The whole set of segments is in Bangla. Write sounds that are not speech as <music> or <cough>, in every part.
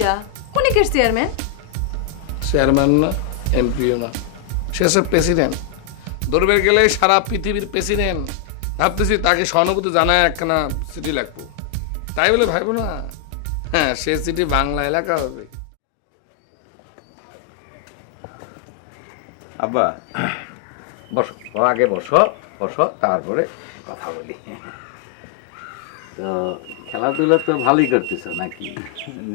কিডা কোনিকের চেয়ারম্যান চেয়ারম্যান না এমপিও না। সে হচ্ছে প্রেসিডেন্ট ধরবে গেলে সারা পৃথিবীর প্রেসিডেন্ট ভাবতেছি তাকে সহানুভূতি জানায় একখানা চিঠি লাগবো। তাই বলে ভাইবো না? হ্যাঁ সে চিঠি বাংলা এলাকা হবে। আব্বা বসো আগে বসো বসো তারপরে কথা বলি। তো খেলাধুলা তো ভালোই করতেছো নাকি?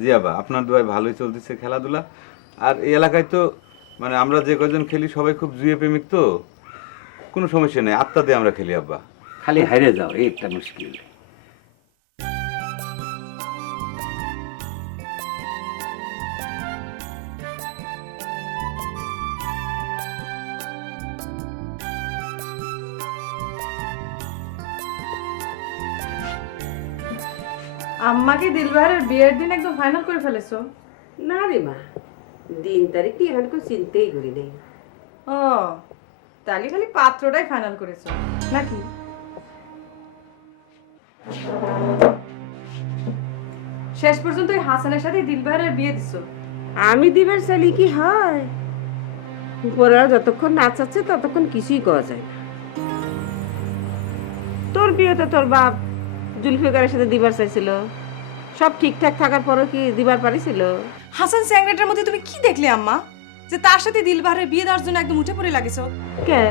জি আবা আপনার দোয়ায় ভালোই চলতেছে খেলাধুলা। আর এই এলাকায় তো মানে আমরা যে কজন খেলি সবাই খুব জুয়ে প্রেমিক তো। কোনো সমস্যা নেই আত্মা দিয়ে আমরা খেলি আব্বা। খালি হারে যাও এই একটা মুশকিল। আম্মাকে দিলবাহারের বিয়ের দিন একদম ফাইনাল করে ফেলেছো? না রে মা দিন তারিখ নিয়ে এখন কোনো চিন্তাই করি নাই। ও তাহলে খালি পাত্রটাই ফাইনাল করেছ। নাকি? শেষ পর্যন্ত ওই হাসানের সাথে দিলবাহারের বিয়ে দিছো? আমি দিবার চাইলে কি হয়? উপরা যতক্ষণ নাচাচ্ছে ততক্ষণ কিছুই করা যায় না। তোর বিয়ে তো তোর বাপ জুলফিকারের সাথে দিবার চাইছিল। সব ঠিকঠাক থাকার পরও কি দিবার পারিছিল হাসান স্যাংরেটার মধ্যে তুমি কি দেখলে আম্মা? যে তার সাথে দিলবাহারের বিয়ে দেওয়ার জন্য একদম উঠে পড়ে লাগেছো কে?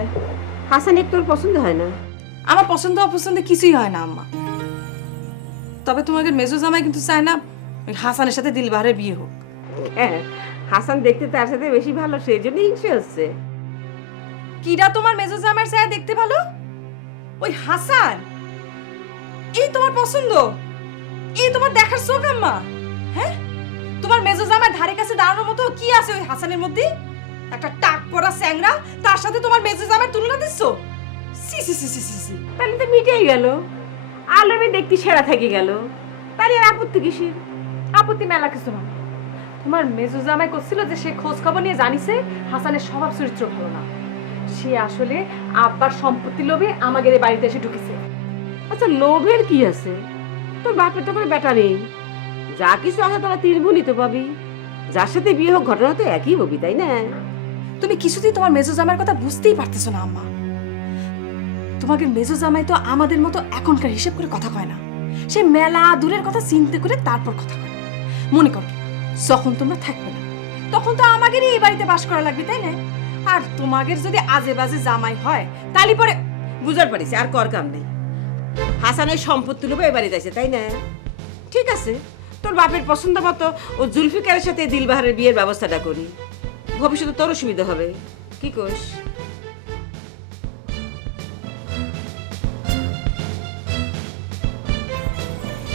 হাসান এক তোর পছন্দ হয় না? আমার পছন্দ অপছন্দ কিছুই হয় না আম্মা। তবে তোমাকে মেজো জামাই কিন্তু চায় না ওই হাসানের সাথে দিলবাহারের বিয়ে হোক। হ্যাঁ হাসান দেখতে তার সাথে বেশি ভালো সেই জন্য হিংসে হচ্ছে। কিরা তোমার মেজো জামাইয়ের ছায়া দেখতে ভালো? ওই হাসান এই তোমার পছন্দ? এই তোমার দেখার চোখ, আম্মা। হ্যাঁ? তোমার মেজো জামাই ধারে কাছে দাঁড়ানোর মতো কি আছে ওই হাসানের মধ্যে? একটা টাক পরা স্যাংরা, তার সাথে তোমার মেজো জামাই তুলনা দিচ্ছ? সি সি সি সি সি সি তাহলে তো মিটেই গেল। আলমে দেখতে সেরা থেকে গেল। তাহলে আর আপত্তি কিসের? আপত্তি মেলা কিছু না তোমার মেজো জামাই করছিল যে সে খোঁজ খবর নিয়ে জানিছে হাসানের স্বভাব চরিত্র ভালো না। সে আসলে আব্বার সম্পত্তি লোভে আমাদের বাড়িতে এসে ঢুকেছে। আচ্ছা লোভের কি আছে? তোর বাপের তো করে বেটা নেই। যা কিছু আছে তোরা তো পাবি। যার সাথে বিয়ে হোক, ঘটনা তো একই হবি, তাই না? তুমি কিছুতেই তোমার মেজো জামাইয়ের কথা বুঝতেই পারতেছো না, আম্মা। তোমাকে মেজো জামাই তো আমাদের মতো এখনকার হিসেব করে কথা কয় না। সে মেলা দূরের কথা চিন্তা করে তারপর কথা কয়। মনে করো, যখন তোমরা থাকবে না, তখন তো আমাদেরই এই বাড়িতে বাস করা লাগবে, তাই না? আর তোমাদের যদি আজে বাজে জামাই হয়, তাহলে পরে বুঝার পারিস, আর কর কাম নেই। হাসানের সম্পত্তি লোভে এবারে যাইছে তাই না? ঠিক আছে তোর বাপের পছন্দ মতো ও জুলফিকারের সাথে দিলবাহারের বিয়ের ব্যবস্থাটা করি। ভবিষ্যতে তোরও সুবিধা হবে কি কোস?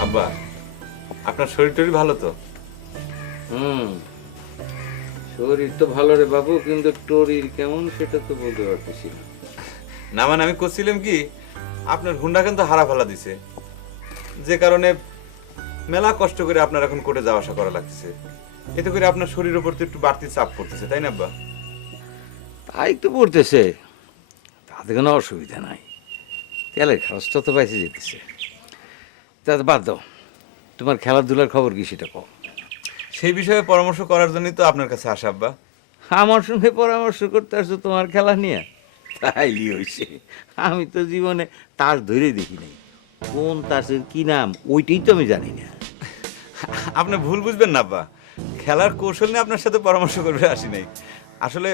আব্বা আপনার শরীর টরীর ভালো তো? হুম শরীর তো ভালো রে বাবু কিন্তু টরির কেমন সেটা তো বলতে পারতেছি না। না মানে আমি করছিলাম কি আপনার হুন্ডা কিন্তু হারা ফেলা দিছে। যে কারণে মেলা কষ্ট করে আপনার এখন কোর্টে যাওয়া আসা করা লাগতেছে এতে করে আপনার শরীরের উপর তো একটু বাড়তি চাপ পড়তেছে তাই না আব্বা? তাই তো পড়তেছে। তাতে কোনো অসুবিধা নাই। তেলের খরচটা তো বেঁচে যেতেছে। তাতে বাদ দাও। তোমার খেলাধুলার খবর কি সেটা কও? সেই বিষয়ে পরামর্শ করার জন্যই তো আপনার কাছে আসা আব্বা। আমার সঙ্গে পরামর্শ করতে আসছো তোমার খেলা নিয়ে? তাইলি হয়েছে আমি তো জীবনে তাস ধরে দেখি নাই। কোন তাসের কি নাম ওইটাই তো আমি জানি না। আপনি ভুল বুঝবেন না বা খেলার কৌশল নিয়ে আপনার সাথে পরামর্শ করবে আসি নাই। আসলে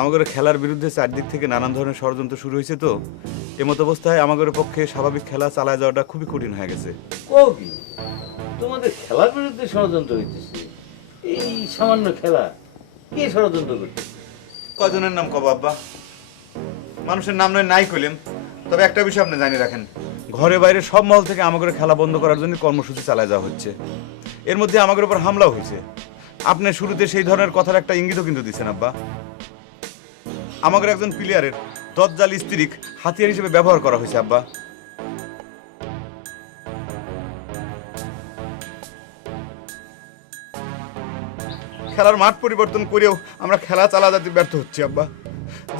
আমাদের খেলার বিরুদ্ধে চারদিক থেকে নানান ধরনের ষড়যন্ত্র শুরু হয়েছে তো। এমত অবস্থায় আমাদের পক্ষে স্বাভাবিক খেলা চালায় যাওয়াটা খুবই কঠিন হয়ে গেছে। ও কি? তোমাদের খেলার বিরুদ্ধে ষড়যন্ত্র হইতেছে? এই সামান্য খেলা কে ষড়যন্ত্র করছে কজনের নাম কব আব্বা? মানুষের নাম নয় নাই কইলেন তবে একটা বিষয় আপনি জানিয়ে রাখেন। ঘরে বাইরে সব মহল থেকে আমাদের খেলা বন্ধ করার জন্য কর্মসূচি চালায় যাওয়া হচ্ছে। এর মধ্যে আমাদের উপর হামলাও হয়েছে। আপনি শুরুতে সেই ধরনের কথার একটা ইঙ্গিতও কিন্তু দিচ্ছেন আব্বা। আমাদের একজন প্লেয়ারের দজ্জাল স্ত্রীক হাতিয়ার হিসেবে ব্যবহার করা হয়েছে, আব্বা। খেলার মাঠ পরিবর্তন করেও আমরা খেলা চালা যেতে ব্যর্থ হচ্ছি, আব্বা।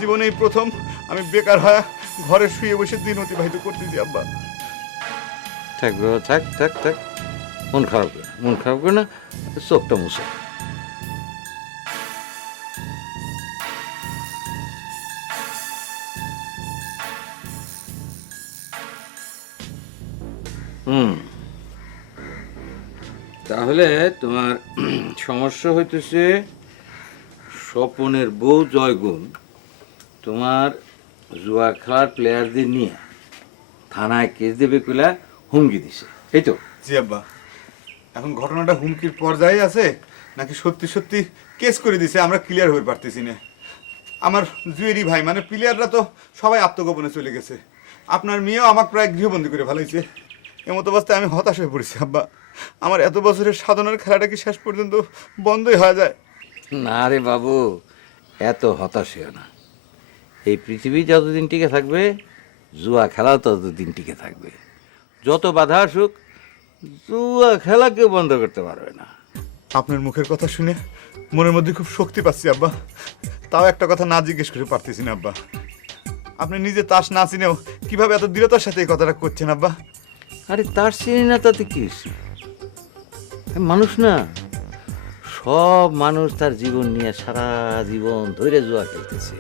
জীবনে এই প্রথম আমি বেকার হয়ে ঘরে শুয়ে বসে দিন অতিবাহিত করতেছি, আব্বা। থাক থাক থাক থাক। মন খারাপ করে, মন খারাপ করে না, চোখটা মুছো। হুম। তাহলে তোমার সমস্যা হইতেছে স্বপনের বউ জয়গুণ, তোমার জুয়া খেলার প্লেয়ারদের নিয়ে থানায় কেস দেবে কইলা হুমকি দিছে। এই তো। জি আব্বা। এখন ঘটনাটা হুমকির পর্যায়ে আছে নাকি সত্যি সত্যি কেস করে দিছে আমরা ক্লিয়ার হয়ে পারতেছি না। আমার জুয়েরি ভাই মানে প্লেয়াররা তো সবাই আত্মগোপনে চলে গেছে। আপনার মেয়েও আমাকে প্রায় গৃহবন্দী করে ফেলাইছে। এমত অবস্থায় আমি হতাশ হয়ে পড়েছি আব্বা। আমার এত বছরের সাধনার খেলাটা কি শেষ পর্যন্ত বন্ধই হয়ে যায়? না রে বাবু এত হতাশ না। এই পৃথিবী যতদিন টিকে থাকবে জুয়া খেলাও ততদিন টিকে থাকবে। যত বাধা আসুক জুয়া খেলা কেউ বন্ধ করতে পারবে না। আপনার মুখের কথা শুনে মনের মধ্যে খুব শক্তি পাচ্ছি আব্বা। তাও একটা কথা না জিজ্ঞেস করে পারতেছি না আব্বা। আপনি নিজে তাস না চিনেও কীভাবে এত দৃঢ়তার সাথে এই কথাটা করছেন আব্বা? আরে তার চিনি না তাতে কি মানুষ না সব মানুষ তার জীবন নিয়ে সারা জীবন ধরে জুয়া খেলতেছে।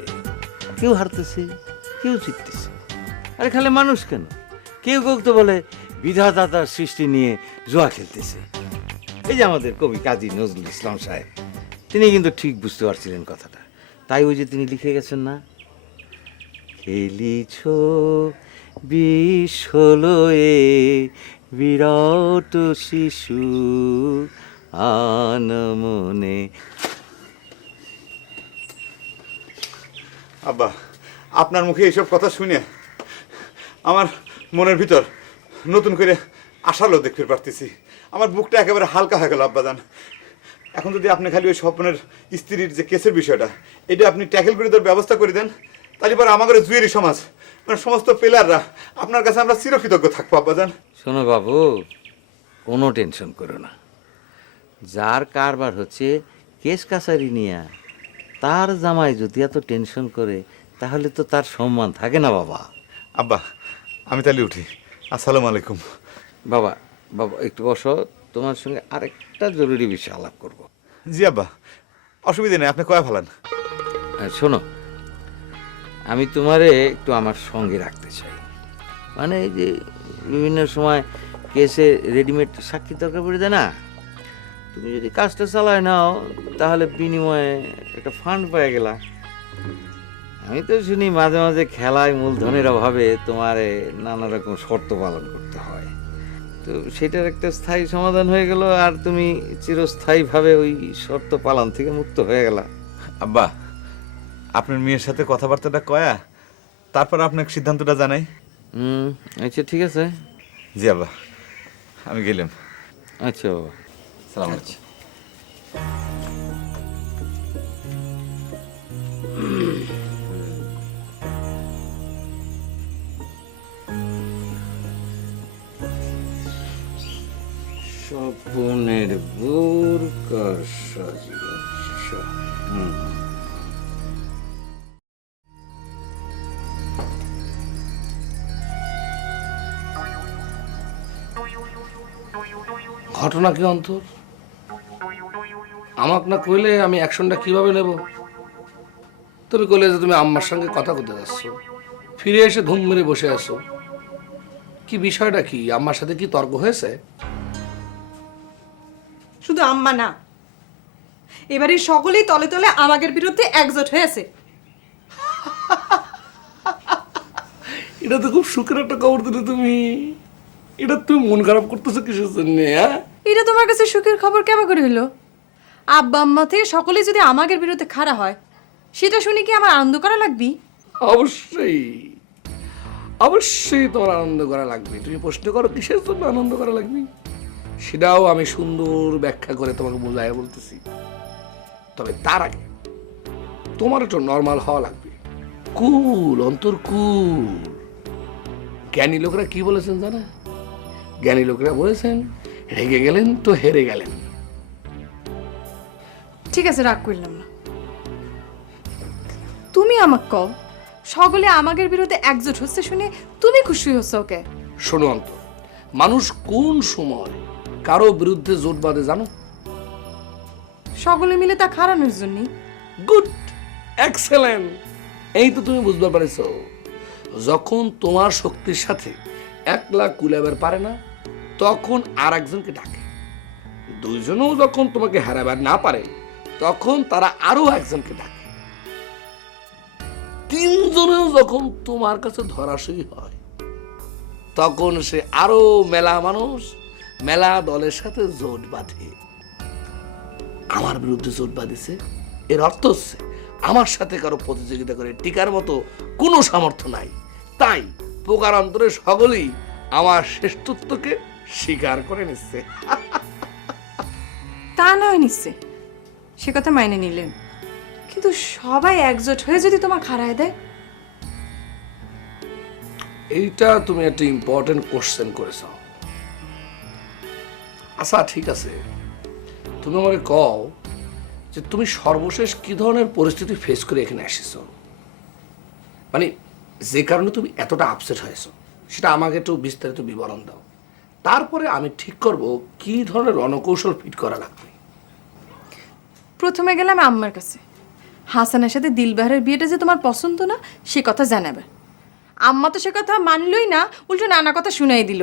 কেউ হারতেছে, কেউ জিততেছে। আরে খালি মানুষ কেন? কেউ কেউ তো বলে বিধাতা তার সৃষ্টি নিয়ে জোয়া খেলতেছে। এই যে আমাদের কবি কাজী নজরুল ইসলাম সাহেব, তিনি কিন্তু ঠিক বুঝতে পারছিলেন কথাটা। তাই ওই যে তিনি লিখে গেছেন না, খেলিছ হলো বিরাট শিশু আনমনে আব্বা, আপনার মুখে এইসব কথা শুনে আমার মনের ভিতর নতুন করে আশালো দেখতে পারতেছি। আমার বুকটা একেবারে হালকা হয়ে গেল আব্বাজান এখন যদি আপনি খালি ওই স্বপ্নের স্ত্রীর যে কেসের বিষয়টা, এটা আপনি ট্যাকেল করে দেওয়ার ব্যবস্থা করে দেন, তাহলে পরে আমাদের জুয়েরি সমাজ মানে সমস্ত প্লেয়াররা আপনার কাছে আমরা চিরকৃতজ্ঞ থাকব আব্বাজান শোনো বাবু, কোনো টেনশন করো না। যার কারবার হচ্ছে কেস কাছারি নিয়ে। তার জামাই যদি এত টেনশন করে তাহলে তো তার সম্মান থাকে না বাবা। আব্বা আমি তাহলে উঠি। আসসালামু আলাইকুম। বাবা বাবা একটু বসো। তোমার সঙ্গে আরেকটা জরুরি বিষয় আলাপ করব। জি আব্বা অসুবিধা নেই আপনি কয়া ফেলান? শোনো আমি তোমারে একটু আমার সঙ্গে রাখতে চাই। মানে এই যে বিভিন্ন সময় কেসে রেডিমেড সাক্ষী দরকার পড়ে যায় না? তুমি যদি কাজটা চালায় নাও তাহলে বিনিময়ে একটা ফান্ড পেয়ে গেলা। আমি তো শুনি মাঝে মাঝে খেলায় মূলধনের অভাবে তোমার নানা রকম শর্ত পালন করতে হয়। তো সেটার একটা স্থায়ী সমাধান হয়ে গেল আর তুমি চিরস্থায়ীভাবে ওই শর্ত পালন থেকে মুক্ত হয়ে গেলা। আব্বা আপনার মেয়ের সাথে কথাবার্তাটা কয়া তারপর আপনাকে সিদ্ধান্তটা জানাই। হুম আচ্ছা ঠিক আছে। জি আব্বা আমি গেলাম। আচ্ছা বাবা। স্বপনের বুর কর ঘটনা কি অন্তর? আমাক না কইলে আমি অ্যাকশনটা কীভাবে নেব? তুমি কইলে যে তুমি আম্মার সঙ্গে কথা করতে যাচ্ছ ফিরে এসে ধুম মেরে বসে আছো। কি বিষয়টা কি? আম্মার সাথে কি তর্ক হয়েছে? শুধু আম্মা না এবারে সকলেই তলে তলে আমাদের বিরুদ্ধে একজোট হয়েছে। এটা তো খুব সুখের একটা খবর দিলে তুমি। এটা তুমি মন খারাপ করতেছো কিসের জন্য হ্যাঁ? এটা তোমার কাছে সুখের খবর কেমন করে হইল? আব্বা আম্মা থেকে সকলেই যদি আমাদের বিরুদ্ধে খাড়া হয়, সেটা শুনে কি আমার আনন্দ করা লাগবি? অবশ্যই। অবশ্যই তোমার আনন্দ করা লাগবে। তুমি প্রশ্ন করো, কিসের জন্য আনন্দ করা লাগবে? সেটাও আমি সুন্দর ব্যাখ্যা করে তোমাকে বোঝায় বলতেছি। তবে তার আগে, তোমার একটু নর্মাল হওয়া লাগবে। কুল, অন্তর কুল। জ্ঞানী লোকরা কি বলেছেন জানা? জ্ঞানী লোকরা বলেছেন, রেগে গেলেন তো হেরে গেলেন। ঠিক আছে রাগ করলাম না। তুমি আমাকে কও সকলে আমাদের বিরুদ্ধে একজোট হচ্ছে শুনে তুমি খুশি হচ্ছ ওকে? শোনো অন্ত মানুষ কোন সময় কারও বিরুদ্ধে জোট বাঁধে জানো? সকলে মিলে তা খারানোর জন্য গুড এক্সেলেন্ট। এই তো তুমি বুঝতে পারছ যখন তোমার শক্তির সাথে একলা কুলাবার পারে না তখন আর একজনকে ডাকে। দুইজনও যখন তোমাকে হারাবার না পারে তখন তারা আরও একজনকে ডাকে। তিনজনেও যখন তোমার কাছে ধরাশয়ী হয়, তখন সে আরও মেলা মানুষ মেলা দলের সাথে জোট বাঁধে। আমার বিরুদ্ধে জোট বাঁধিছে, এর অর্থ হচ্ছে আমার সাথে কারও প্রতিযোগিতা করে টিকার মতো কোনো সামর্থ্য নাই। তাই প্রকারান্তরে সকলেই আমার শ্রেষ্ঠত্বকে স্বীকার করে নিচ্ছে। তা নয় নিশ্চয় সে কথা মাইনে নিলেন। কিন্তু সবাই একজোট হয়ে যদি তোমার খাড়ায় দেয়? এইটা তুমি একটা ইম্পর্টেন্ট কোশ্চেন করেছ। আচ্ছা ঠিক আছে। তুমি আমাকে কও যে তুমি সর্বশেষ কি ধরনের পরিস্থিতি ফেস করে এখানে এসেছ? মানে যে কারণে তুমি এতটা আপসেট হয়েছো, সেটা আমাকে একটু বিস্তারিত বিবরণ দাও। তারপরে আমি ঠিক করব কি ধরনের রণকৌশল ফিট করা লাগবে। প্রথমে গেলাম আম্মার কাছে। হাসানের সাথে দিলবাহারের বিয়েটা যে তোমার পছন্দ না সে কথা জানাবে। আম্মা তো সে কথা মানলই না উল্টো নানা কথা শুনাই দিল।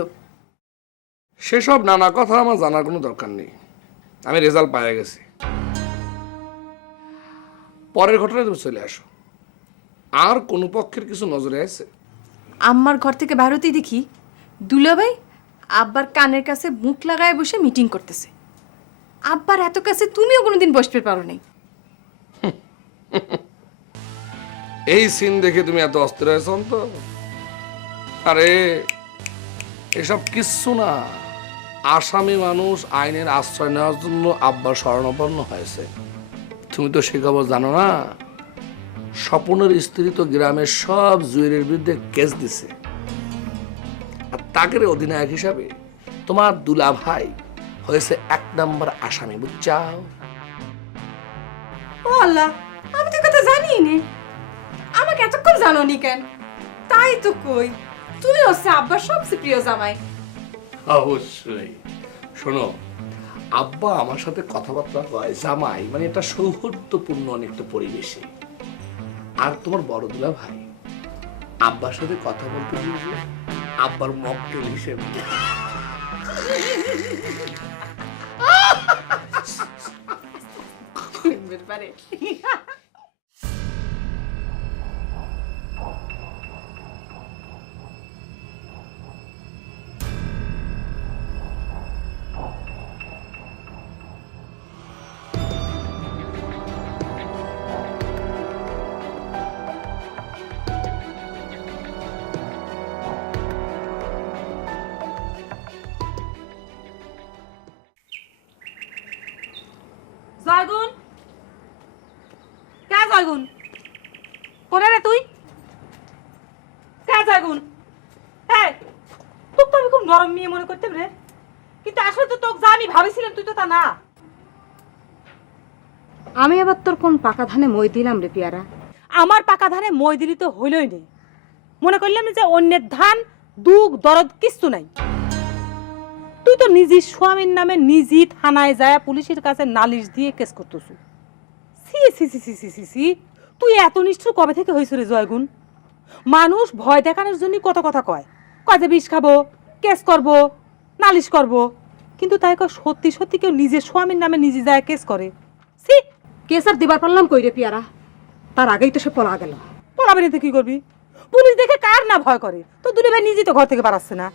সেসব নানা কথা আমার জানার কোনো দরকার নেই। আমি রেজাল্ট পাইয়া গেছি। পরের ঘটনায় তুমি চলে আসো। আর কোনো পক্ষের কিছু নজরে আছে? আম্মার ঘর থেকে বেরোতেই দেখি দুলাভাই আব্বার কানের কাছে মুখ লাগায় বসে মিটিং করতেছে। আব্বার এত কাছে তুমিও কোনোদিন বসতে পারো নাই <laughs> এই সিন দেখে তুমি এত অস্থির হয়েছ তো আরে, এসব কিচ্ছু না। আসামি মানুষ আইনের আশ্রয় নেওয়ার জন্য আব্বার শরণাপন্ন হয়েছে। তুমি তো সে খবর জানো না, স্বপনের স্ত্রী তো গ্রামের সব জুয়েলের বিরুদ্ধে কেস দিছে। আর তাকের অধিনায়ক হিসাবে তোমার দুলা ভাই হয়েছে এক নম্বর আসামি বুঝছাও? ও আল্লাহ আমি তো কথা জানি নে আমাকে এতক্ষণ জানো নি কেন? তাই তো কই তুমি হচ্ছে আব্বার সবচেয়ে প্রিয় জামাই। অবশ্যই। শোনো আব্বা আমার সাথে কথাবার্তা হয় জামাই মানে এটা সৌহার্দ্যপূর্ণ অনেকটা পরিবেশে। আর তোমার বড় দুলা ভাই আব্বার সাথে কথা বলতে গিয়ে আব্বার মক্কেল হিসেবে <laughs> Mit Panik. <laughs> <laughs> জয়গুণ? কে জয়গুণ? কোনে রে তুই? কে জয়গুণ? হ্যাঁ তোকে তো আমি খুব নরম মেয়ে মনে করতাম রে। কিন্তু আসলে তো তোকে আমি ভাবিছিলাম তুই তো তা না। আমি আবার তোর কোন পাকা ধানে মই দিলাম রে পিয়ারা? আমার পাকা ধানে মই দিলি তো হইলই নেই মনে করলাম যে অন্যের ধান দুঃখ দরদ কিচ্ছু নাই। তুই তো নিজের স্বামীর নামে নিজই থানায় যায়, পুলিশের কাছে নালিশ দিয়ে কেস করতেছু। সি সি সি সি সি সি সি তুই এত নিষ্ঠুর কবে থেকে হয়েছ রে জয়গুণ? মানুষ ভয় দেখানোর জন্য কত কথা কয়। কয় যে বিষ খাব, কেস করব, নালিশ করব। কিন্তু তাই কয় সত্যি সত্যি কেউ নিজের স্বামীর নামে নিজে যায় কেস করে। সি কেস আর দিবার পারলাম কই রে পিয়ারা? তার আগেই তো সে পলা গেল পলাবে নিতে কি করবি? পুলিশ দেখে কার না ভয় করে? তো দুটো ভাই নিজেই তো ঘর থেকে বাড়াচ্ছে না।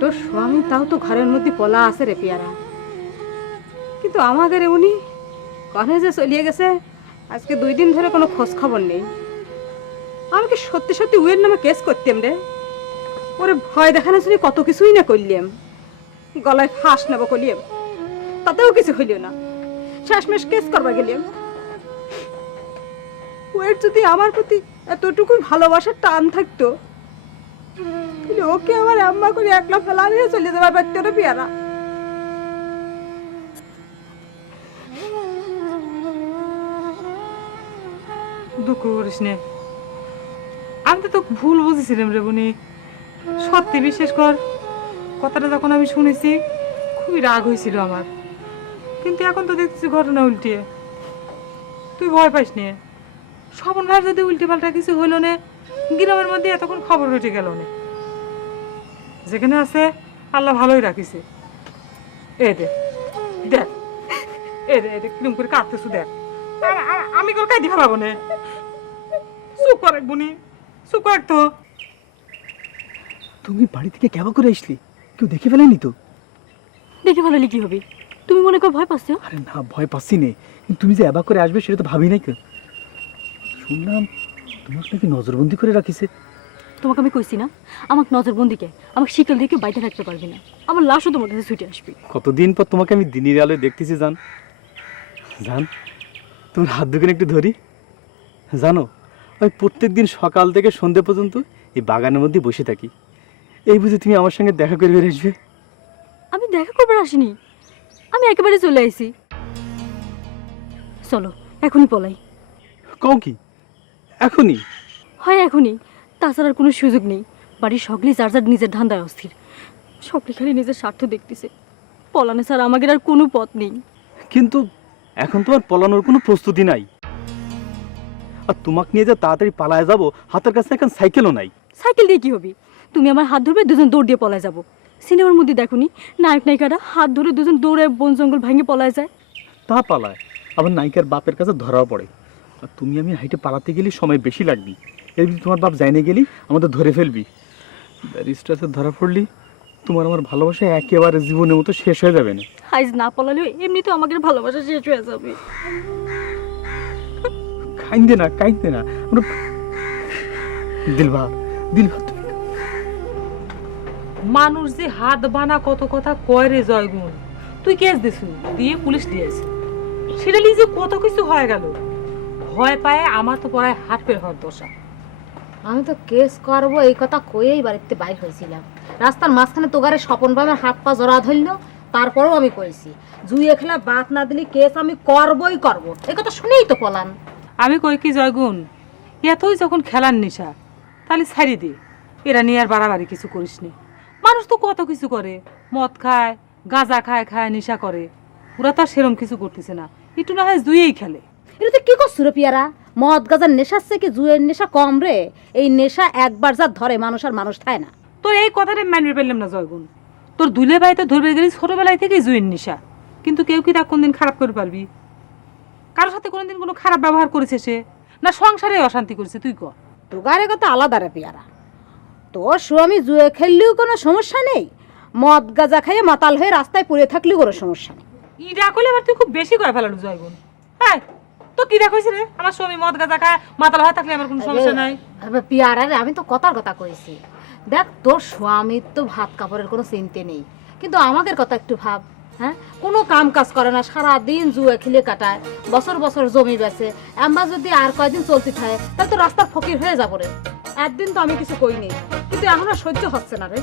তোর স্বামী তাও তো ঘরের মধ্যে পলা আছে রে পিয়ারা। কিন্তু আমাদের উনি কনে যে চলিয়ে গেছে, আজকে দুই দিন ধরে কোনো খোঁজ খবর নেই। আমাকে সত্যি সত্যি উয়ের নামে কেস করতাম রে? ওরে ভয় দেখানো শুনি কত কিছুই না করলাম। গলায় ফাঁস নেব করলিয়াম তাতেও কিছু হইল না। শেষমেশ কেস করবা গেলিয়াম ওয়ের যদি আমার প্রতি এতটুকু ভালোবাসার টান থাকতো। ওকে আমার আম্মা করে একলা ফেলা দিয়ে চলে যাবার পারতো না পিয়ারা। দুঃখ করিস নে। আমি তো তোকে ভুল বুঝেছিলাম রে বুনি। সত্যি বিশ্বাস কর, কথাটা যখন আমি শুনেছি, খুবই রাগ হয়েছিল আমার। কিন্তু এখন তো দেখতেছি ঘটনা উল্টিয়ে তুই ভয় পাইস নে। স্বপন ভাই যদি উল্টে পাল্টা কিছু হইল না গ্রামের মধ্যে এতক্ষণ খবর উঠে গেল না। যেখানে আছে আল্লাহ ভালোই রাখিছে। এ দে দেখ এ দে এ দে কিরম করে কাঁদতেছু দেখ। আমি করে কাঁদি ফেলাবো না। চুপ করে বুনি চুপ কর তো। তুমি বাড়ি থেকে কেবা করে আসলি? কেউ দেখে ফেলেনি তো? দেখে ভালো কি হবে? তুমি মনে করো ভয় পাচ্ছ? আরে না ভয় পাচ্ছি নে। কিন্তু তুমি যে এবা করে আসবে সেটা তো ভাবি নাই কেউ। শুনলাম তোমাকে নাকি নজরবন্দি করে রাখিছে। তোমাকে আমি কইছি না আমাকে নজরবন্দিকে আমাকে শিকল দিয়ে কেউ বাইতে থাকতে পারবে না। আমার লাশও তোমার কাছে ছুটে আসবে। কতদিন পর তোমাকে আমি দিনের আলোয় দেখতেছি জান? জান তোমার হাত দুখানে একটু ধরি। জানো আমি প্রত্যেক দিন সকাল থেকে সন্ধে পর্যন্ত এই বাগানের মধ্যে বসে থাকি। এই বুঝে তুমি আমার সঙ্গে দেখা করে বেরিয়ে আসবে? আমি দেখা করবার আসিনি। আমি একেবারে চলে আইছি। চলো এখনই পলাই। কও কি? এখনই? হয় এখনই। তাছাড়া আর কোনো সুযোগ নেই। বাড়ির সকলেই যার যার নিজের ধান্দায় অস্থির। সকলে খালি নিজের স্বার্থ দেখতেছে। পলানে স্যার আমাদের আর কোনো পথ নেই। কিন্তু এখন তোমার পলানোর কোনো প্রস্তুতি নাই। আর তোমাকে নিয়ে যে তাড়াতাড়ি পালায় যাব হাতের কাছে এখন সাইকেলও নাই। সাইকেল দিয়ে কি হবে? তুমি আমার হাত ধরবে দুজন দৌড় দিয়ে পলায় যাব। সিনেমার মধ্যে দেখুনি নায়ক নায়িকারা হাত ধরে দুজন দৌড়ে বন জঙ্গল ভেঙে পলায় যায়। তা পালায় আবার নায়িকার বাপের কাছে ধরাও পড়ে। আর তুমি আমি হাইটে পালাতে গেলে সময় বেশি লাগবি। এর ভিতরে তোমার বাপ যাই না গেলি আমাদের ধরে ফেলবি। ব্যারিস্টারতে ধরা পড়লি তোমার আমার ভালোবাসা একেবারে জীবনের মতো শেষ হয়ে যাবে না। আইজ না পলালেও এমনি তো আমাদের ভালোবাসা শেষ হয়ে যাবে। কাইন্দে না কাইন্দে না। আমরা দিলভা দিলভা তুমি। মানুষ যে হাত বানা কত কথা কয় রে জয়গুণ। তুই কেস দিছু? দিয়ে পুলিশ দিয়েছে। সেটা যে কত কিছু হয়ে গেল। ভয় পায় আমার তো পড়ায় হাট পের হওয়ার দশা। আমি তো কেস করব এই কথা কয়েই বাড়িতে বাইর হয়েছিলাম। রাস্তার মাঝখানে তোগারে স্বপন আমার হাত পা জড়া ধরলো তারপরেও আমি কইছি জুয়ে খেলা বাদ না দিলে কেস আমি করবই করব। এই কথা শুনেই তো পলান আমি কই কি জয়গুণ এতই যখন খেলার নেশা তাহলে ছাড়ি দে এরা নিয়ে আর বাড়াবাড়ি কিছু করিস নি। মানুষ তো কত কিছু করে মদ খায় গাঁজা খায় খায় নেশা করে। ওরা তো আর সেরম কিছু করতেছে না একটু না হয় জুয়েই খেলে। এটা তুই কি করছ রে পিয়ারা? মদ গাজার নেশার থেকে জুয়ের নেশা কম রে? এই নেশা একবার যা ধরে মানুষ আর মানুষ থায় না। তোর এই কথাটা মানবে পারলাম না জয়গুণ। তোর দুলে ভাই তো ধরবে গেলি ছোটবেলায় থেকেই জুয়ের নেশা। কিন্তু কেউ কি তা কোনদিন খারাপ করে পারবি? কারোর সাথে কোনোদিন কোনো খারাপ ব্যবহার করেছে সে? না সংসারে অশান্তি করেছে তুই ক? তোগারে কথা আলাদা রে পিয়ারা। তোর স্বামী জুয়ে খেললেও কোনো সমস্যা নেই। মদ গাজা খেয়ে মাতাল হয়ে রাস্তায় পড়ে থাকলেও কোনো সমস্যা নেই। ইডা করলে আবার তুই খুব বেশি করে ফেলালো জয়গুণ। হ্যাঁ তো কি দেখছিস রে? আমার স্বামী মদ গাঁজা খায় মাতাল হয়ে থাকলে আমার কোনো সমস্যা নাই। আরে পিয়ারা রে আমি তো কথার কথা কইছি। দেখ তোর স্বামীর তো ভাত কাপড়ের কোনো চিন্তা নেই। কিন্তু আমাদের কথা একটু ভাব হ্যাঁ? কোনো কাম কাজ করে না সারা দিন জুয়ে খেলে কাটায় বছর বছর জমি বেছে আমরা যদি আর কয়দিন চলতে থাকে তাহলে তো রাস্তার ফকির হয়ে যাব রে। একদিন তো আমি কিছু কইনি কিন্তু এখন সহ্য হচ্ছে না রে।